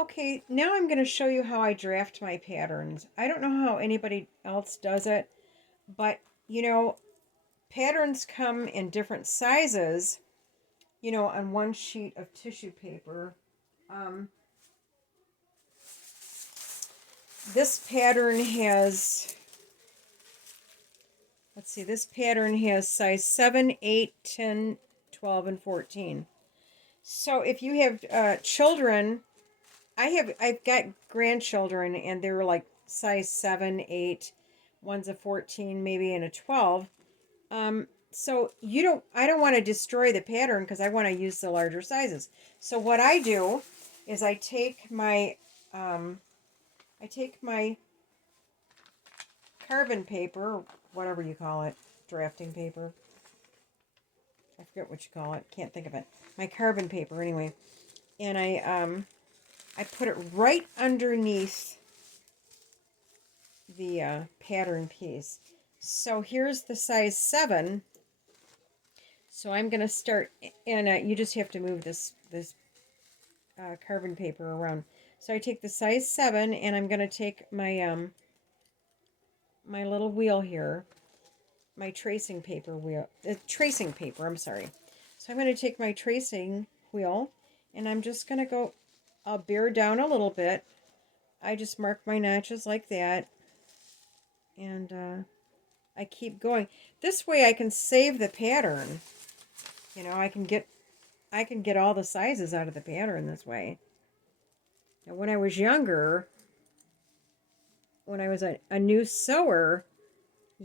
Okay, now I'm going to show you how I draft my patterns. I don't know how anybody else does it, but you know, patterns come in different sizes, on one sheet of tissue paper. Um, this pattern has, let's see, this pattern has size 7, 8, 10, 12, and 14. So if you have children, I've got grandchildren, and they're like size 7, 8, one's a 14, maybe, and a 12. So I don't want to destroy the pattern because I want to use the larger sizes. So what I do is um, I take my carbon paper, whatever you call it, drafting paper. I forget what you call it. Can't think of it. My carbon paper, anyway, and I put it right underneath the pattern piece. So here's the size 7. So I'm going to start, and you just have to move this carbon paper around. So I take the size 7, and I'm going to take my little wheel here, my tracing paper wheel, tracing paper, I'm sorry. So I'm going to take my tracing wheel, and I'm just going to go, I'll bear down a little bit. I just mark my notches like that, and I keep going. This way I can save the pattern. I can get all the sizes out of the pattern this way. Now, when I was younger, when I was a new sewer,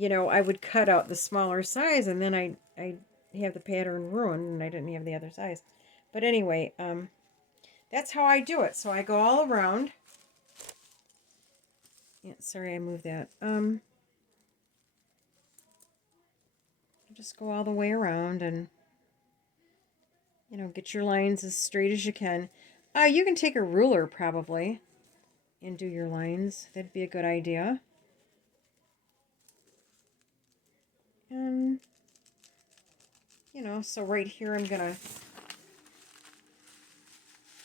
I would cut out the smaller size, and then I have the pattern ruined, and I didn't have the other size. But anyway, that's how I do it. So I go all around. Yeah, sorry, I moved that. Just go all the way around and get your lines as straight as you can. You can take a ruler probably and do your lines. That'd be a good idea. And so right here I'm gonna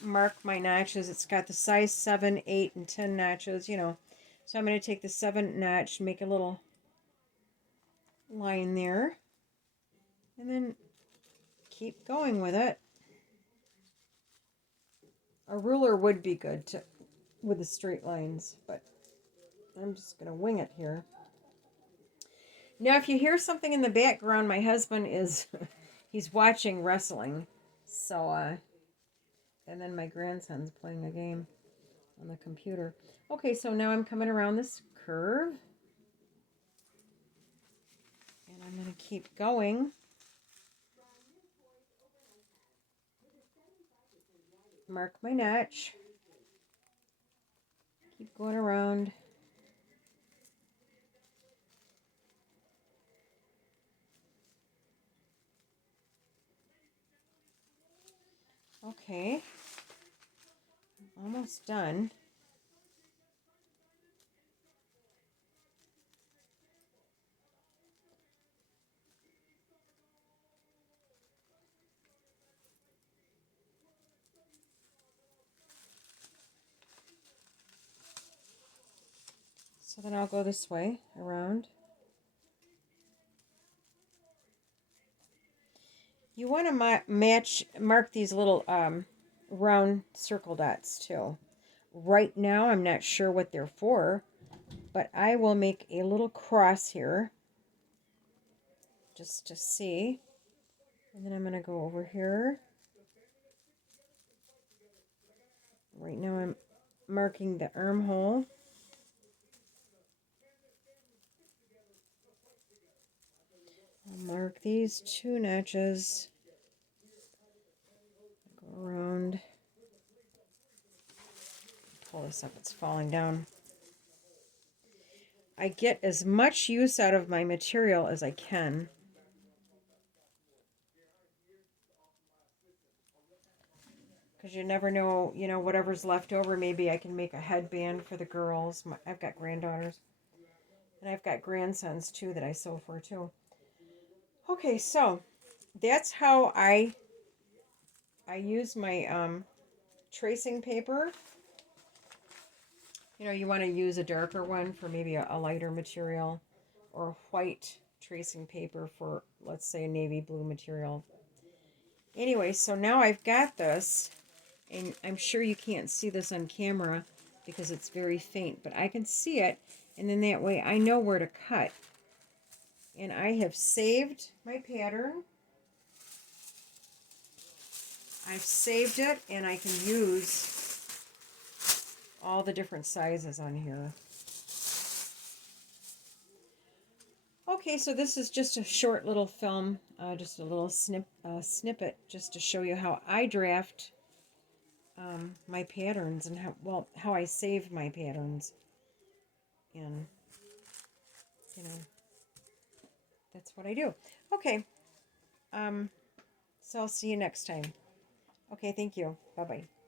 mark my notches. It's got the size 7, 8, and 10 notches, So I'm going to take the 7th notch, make a little line there, and then keep going with it. A ruler would be good with the straight lines, but I'm just going to wing it here. Now, if you hear something in the background, my husband is, he's watching wrestling. So, and then my grandson's playing a game on the computer. Okay, so now I'm coming around this curve. And I'm going to keep going. Mark my notch. Keep going around. Okay. Almost done. So then I'll go this way around. You want to mark these little round circle dots too. Right now I'm not sure what they're for, but I will make a little cross here just to see. And then I'm going to go over here. Right now I'm marking the armhole. I'll mark these 2 notches. Go around. Pull this up, it's falling down. I get as much use out of my material as I can. Because you never know, whatever's left over, maybe I can make a headband for the girls. I've got granddaughters. And I've got grandsons, too, that I sew for, too. Okay, so that's how I use my tracing paper. You know, you want to use a darker one for maybe a lighter material, or white tracing paper for, let's say, a navy blue material. Anyway, so now I've got this, and I'm sure you can't see this on camera because it's very faint, but I can see it, and then that way I know where to cut. And I have saved my pattern. I've saved it, and I can use all the different sizes on here. Okay, so this is just a short little film, just a little snippet, just to show you how I draft my patterns and how I save my patterns. And, you know, that's what I do. Okay, so I'll see you next time. Okay, thank you. Bye-bye.